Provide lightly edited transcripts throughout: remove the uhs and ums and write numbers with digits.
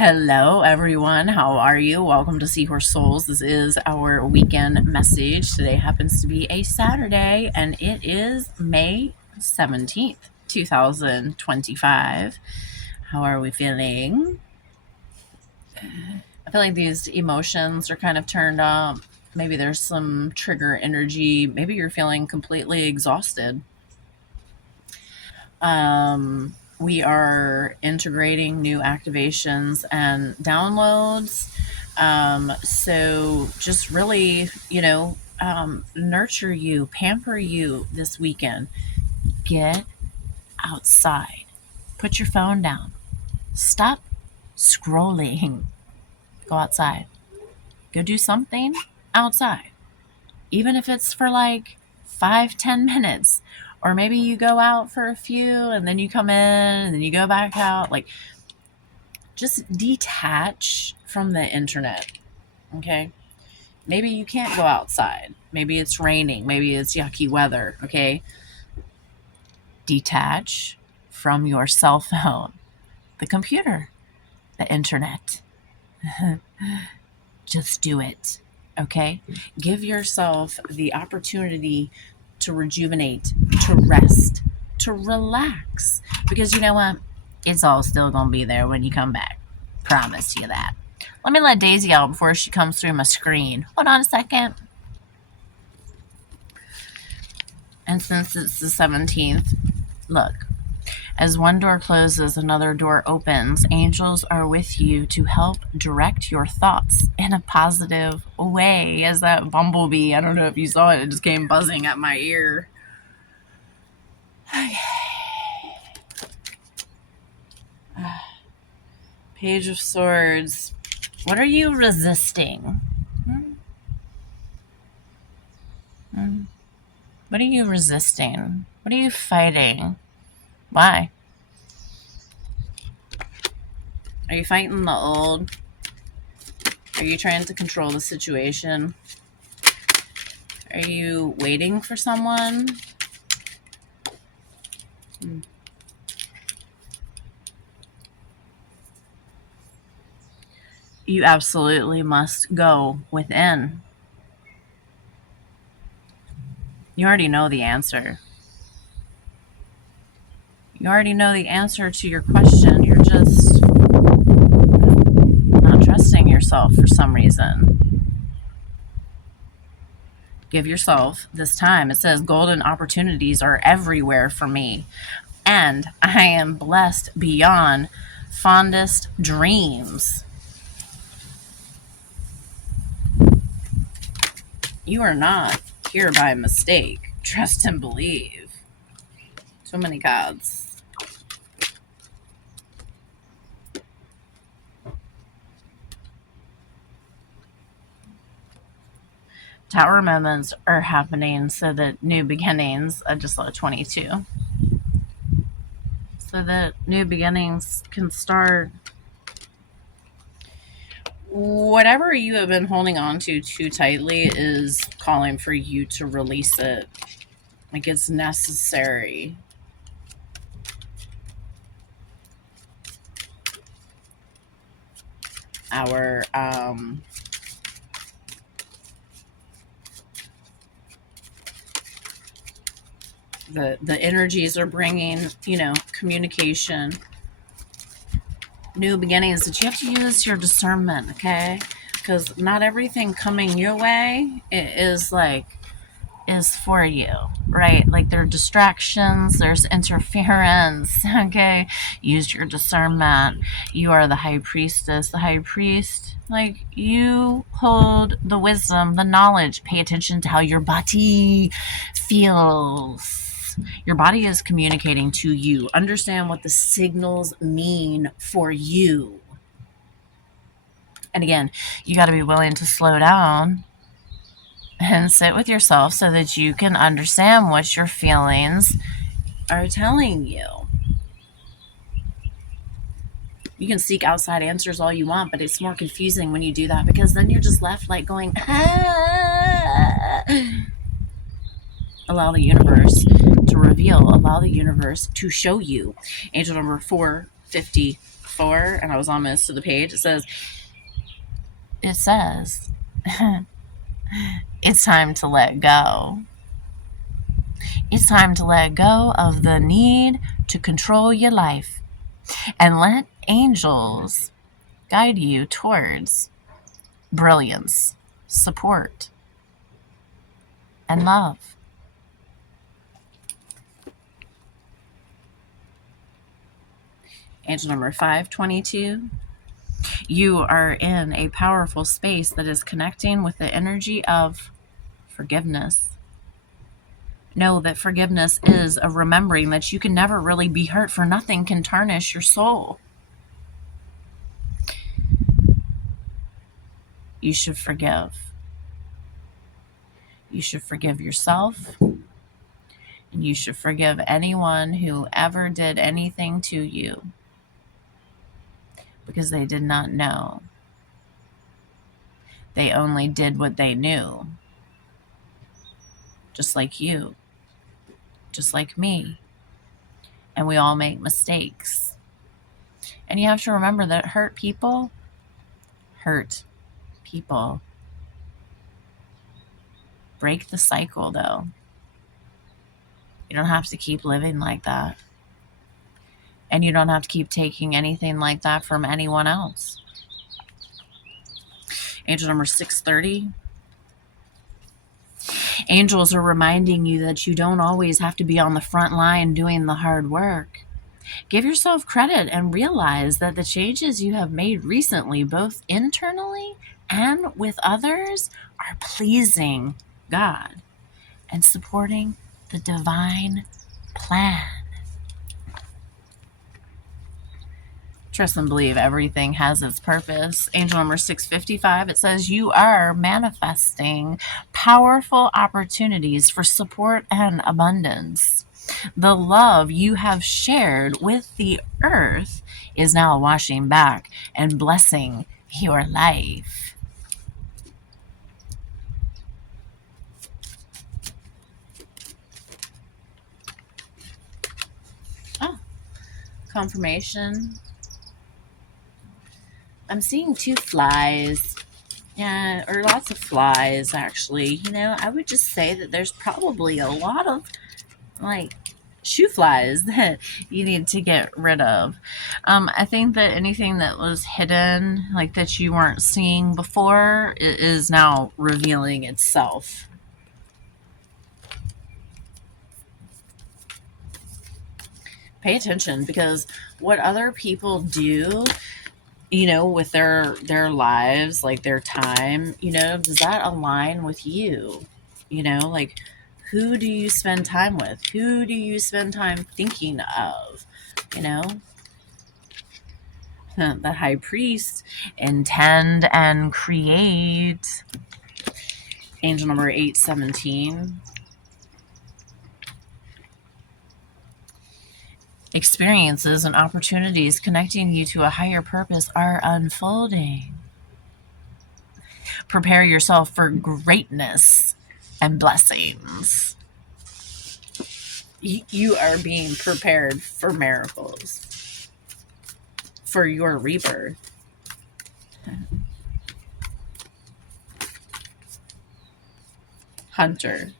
Hello, everyone. How are you? Welcome to Seahorse Souls. This is our weekend message. Today happens to be a Saturday, and it is May 17th, 2025. How are we feeling? I feel like these emotions are kind of turned up. Maybe there's some trigger energy. Maybe you're feeling completely exhausted. We are integrating new activations and downloads. So just really, nurture you, pamper you this weekend. Get outside. Put your phone down. Stop scrolling. Go outside. Go do something outside. Even if it's for like 5-10 minutes. Or maybe you go out for a few and then you come in and then you go back out. Like, just detach from the internet. Okay. Maybe you can't go outside. Maybe it's raining. Maybe it's yucky weather. Okay. Detach from your cell phone, the computer, the internet. Just do it. Okay. Give yourself the opportunity to rejuvenate, to rest, to relax. Because you know what? It's all still going to be there when you come back. Promise you that. Let me let Daisy out before she comes through my screen. Hold on a second. And since it's the 17th, look. As one door closes, another door opens. Angels are with you to help direct your thoughts in a positive way. As that bumblebee, I don't know if you saw it, it just came buzzing at my ear. Page of Swords. What are you resisting? What are you resisting? What are you fighting? Why? Are you fighting the old? Are you trying to control the situation? Are you waiting for someone? You absolutely must go within. You already know the answer. You already know the answer to your question. You're just not trusting yourself for some reason. Give yourself this time. It says golden opportunities are everywhere for me, and I am blessed beyond fondest dreams. You are not here by mistake. Trust and believe. So many cards. Tower moments are happening so that new beginnings, I just saw 22. So that new beginnings can start. Whatever you have been holding on to too tightly is calling for you to release it. Like, it's necessary. Our the energies are bringing, communication, new beginnings, that you have to use your discernment. Okay, because not everything coming your way is for you, right? Like, there are distractions, there's interference. Okay, use your discernment. You are the high priestess, the high priest. Like, you hold the wisdom, the knowledge. Pay attention to how your body feels. Your body is communicating to you. Understand what the signals mean for you. And again, you got to be willing to slow down and sit with yourself so that you can understand what your feelings are telling you. You can seek outside answers all you want, but it's more confusing when you do that, because then you're just left like going, ah. Allow the universe to reveal. Allow the universe to show you. Angel number 4 54, and I was almost to the page. It says, it's time to let go. It's time to let go of the need to control your life and let angels guide you towards brilliance, support, and love. Angel number 522. You are in a powerful space that is connecting with the energy of forgiveness. Know that forgiveness is a remembering that you can never really be hurt, for nothing can tarnish your soul. You should forgive. You should forgive yourself, and you should forgive anyone who ever did anything to you because they did not know. They only did what they knew. Just like you, just like me. And we all make mistakes. And you have to remember that hurt people. Break the cycle, though. You don't have to keep living like that. And you don't have to keep taking anything like that from anyone else. Angel number 630. Angels are reminding you that you don't always have to be on the front line doing the hard work. Give yourself credit and realize that the changes you have made recently, both internally and with others, are pleasing God and supporting the divine plan. Trust and believe everything has its purpose. Angel number 655, it says you are manifesting powerful opportunities for support and abundance. The love you have shared with the earth is now washing back and blessing your life. Oh, confirmation. I'm seeing 2 flies. Yeah, or lots of flies, actually. You know, I would just say that there's probably a lot of, like, shoe flies that you need to get rid of. I think that anything that was hidden, like that you weren't seeing before, is now revealing itself. Pay attention, because what other people do, you know, with their lives, like their time, you know, does that align with you? You know, like, who do you spend time with? Who do you spend time thinking of? You know, the high priest, intend and create. Angel number 817. Experiences and opportunities connecting you to a higher purpose are unfolding. Prepare yourself for greatness and blessings. You are being prepared for miracles, for your rebirth. Hunter.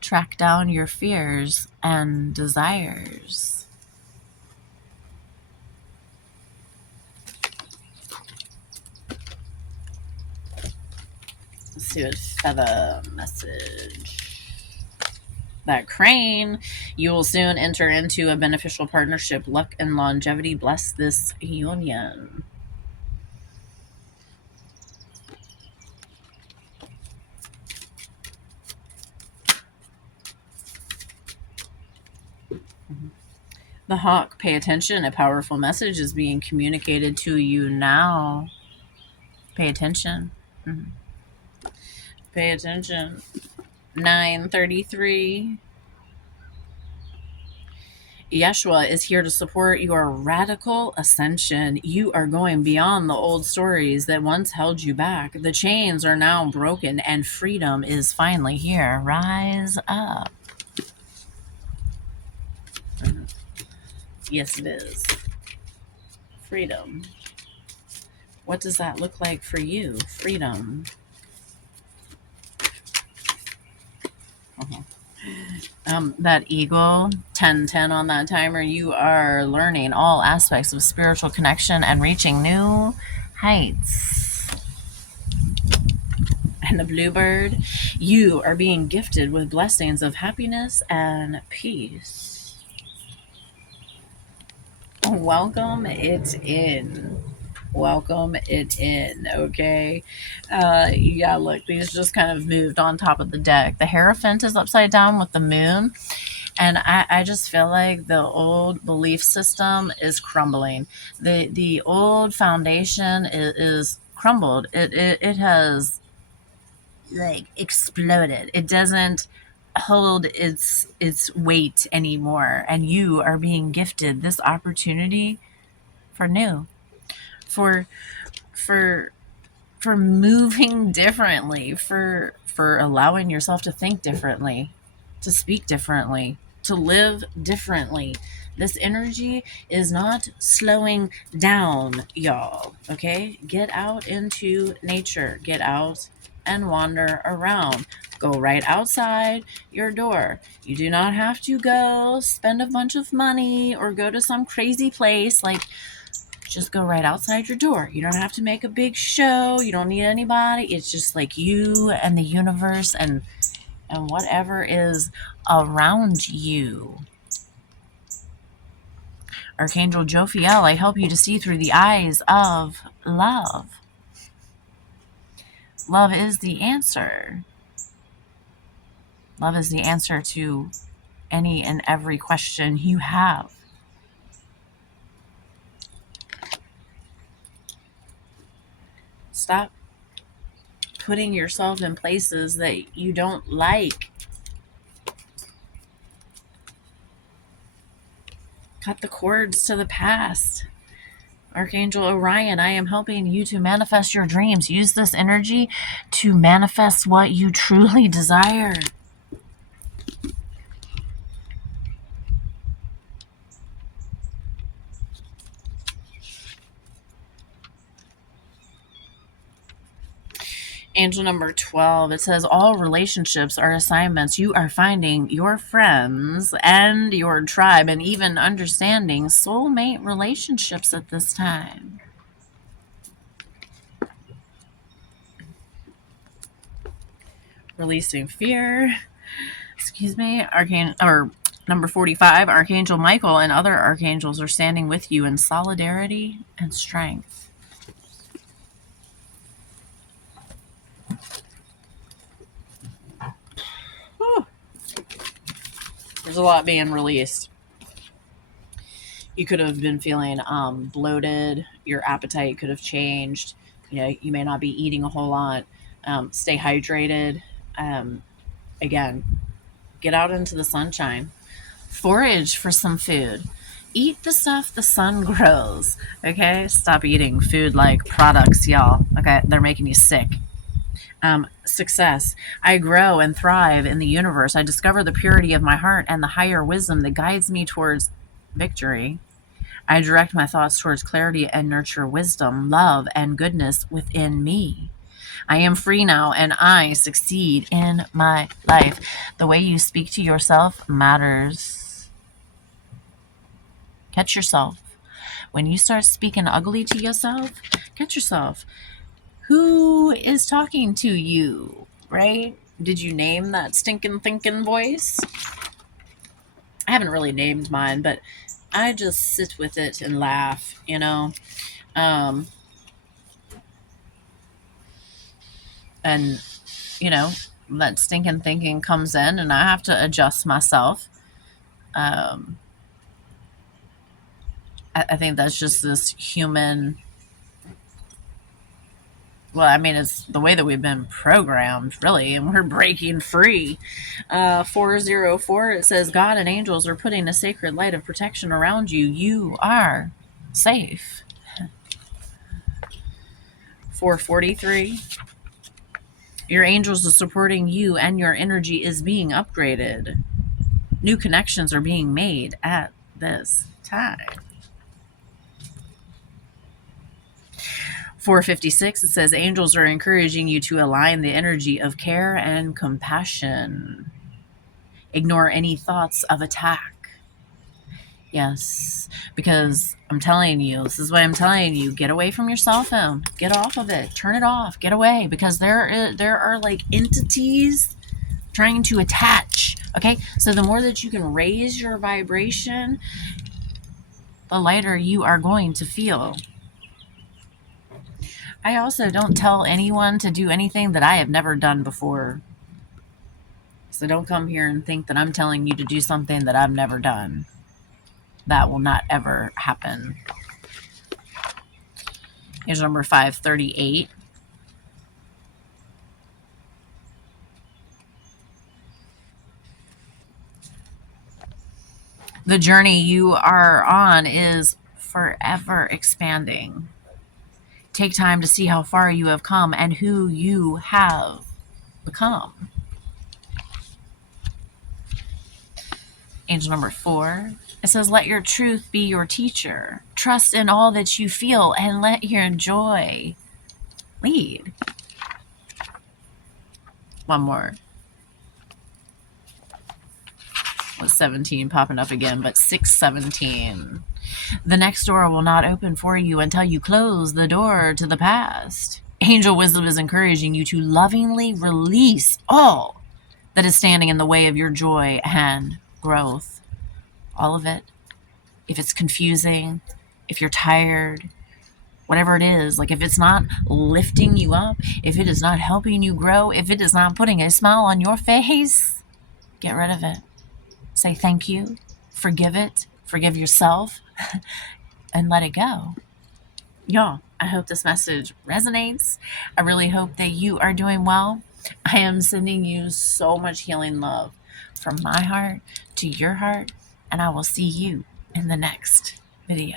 Track down your fears and desires. Let's see what feather message. That crane, you will soon enter into a beneficial partnership. Luck and longevity bless this union. The hawk, pay attention. A powerful message is being communicated to you now. Pay attention. Pay attention. 933. Yeshua is here to support your radical ascension. You are going beyond the old stories that once held you back. The chains are now broken and freedom is finally here. Rise up. Yes, it is. Freedom. What does that look like for you? Freedom. That eagle, 1010 on that timer, you are learning all aspects of spiritual connection and reaching new heights. And the bluebird, you are being gifted with blessings of happiness and peace. Welcome it in. Welcome it in, okay? Yeah, look, these just kind of moved on top of the deck. The Hierophant is upside down with the moon. And I just feel like the old belief system is crumbling. The old foundation is crumbled. It has like exploded. It doesn't hold its weight anymore. And you are being gifted this opportunity for new, for for for moving differently, for allowing yourself to think differently, to speak differently, to live differently. This energy is not slowing down, y'all. Okay? Get out into nature. Get out and wander around. Go right outside your door. You do not have to go spend a bunch of money or go to some crazy place. Like, just go right outside your door. You don't have to make a big show. You don't need anybody. It's just like you and the universe and whatever is around you. Archangel Jophiel, I help you to see through the eyes of love. Love is the answer. Love is the answer to any and every question you have. Stop putting yourself in places that you don't like. Cut the cords to the past. Archangel Orion, I am helping you to manifest your dreams. Use this energy to manifest what you truly desire. Angel number 12, it says all relationships are assignments. You are finding your friends and your tribe and even understanding soulmate relationships at this time. Releasing fear. Excuse me. Number 45, Archangel Michael and other archangels are standing with you in solidarity and strength. There's a lot being released. You could have been feeling bloated. Your appetite could have changed. You know, you may not be eating a whole lot. Stay hydrated. Again, get out into the sunshine. Forage for some food. Eat the stuff the sun grows. Okay? Stop eating food like products, y'all. Okay? They're making you sick. Success. I grow and thrive in the universe. I discover the purity of my heart and the higher wisdom that guides me towards victory. I direct my thoughts towards clarity and nurture wisdom, love, and goodness within me. I am free now and I succeed in my life. The way you speak to yourself matters. Catch yourself. When you start speaking ugly to yourself, catch yourself. Who is talking to you, right? Did you name that stinking thinking voice? I haven't really named mine, but I just sit with it and laugh, you know? And, you know, that stinking thinking comes in and I have to adjust myself. I think that's just this human... Well, I mean, it's the way that we've been programmed, really, and we're breaking free. 404, it says, God and angels are putting a sacred light of protection around you. You are safe. 443, your angels are supporting you and your energy is being upgraded. New connections are being made at this time. 456, it says, angels are encouraging you to align the energy of care and compassion. Ignore any thoughts of attack. Yes, because I'm telling you, this is what I'm telling you, get away from your cell phone. Get off of it. Turn it off. Get away, because there are like entities trying to attach. Okay, so the more that you can raise your vibration, the lighter you are going to feel. I also don't tell anyone to do anything that I have never done before. So don't come here and think that I'm telling you to do something that I've never done. That will not ever happen. Here's number 538. The journey you are on is forever expanding. Take time to see how far you have come and who you have become. Angel number 4. It says, let your truth be your teacher. Trust in all that you feel and let your joy lead. One more. Was 17 popping up again, but 617. The next door will not open for you until you close the door to the past. Angel wisdom is encouraging you to lovingly release all that is standing in the way of your joy and growth. All of it. If it's confusing, if you're tired, whatever it is, like if it's not lifting you up, if it is not helping you grow, if it is not putting a smile on your face, get rid of it. Say thank you, forgive it, forgive yourself, and let it go. Y'all, I hope this message resonates. I really hope that you are doing well. I am sending you so much healing love from my heart to your heart, and I will see you in the next video.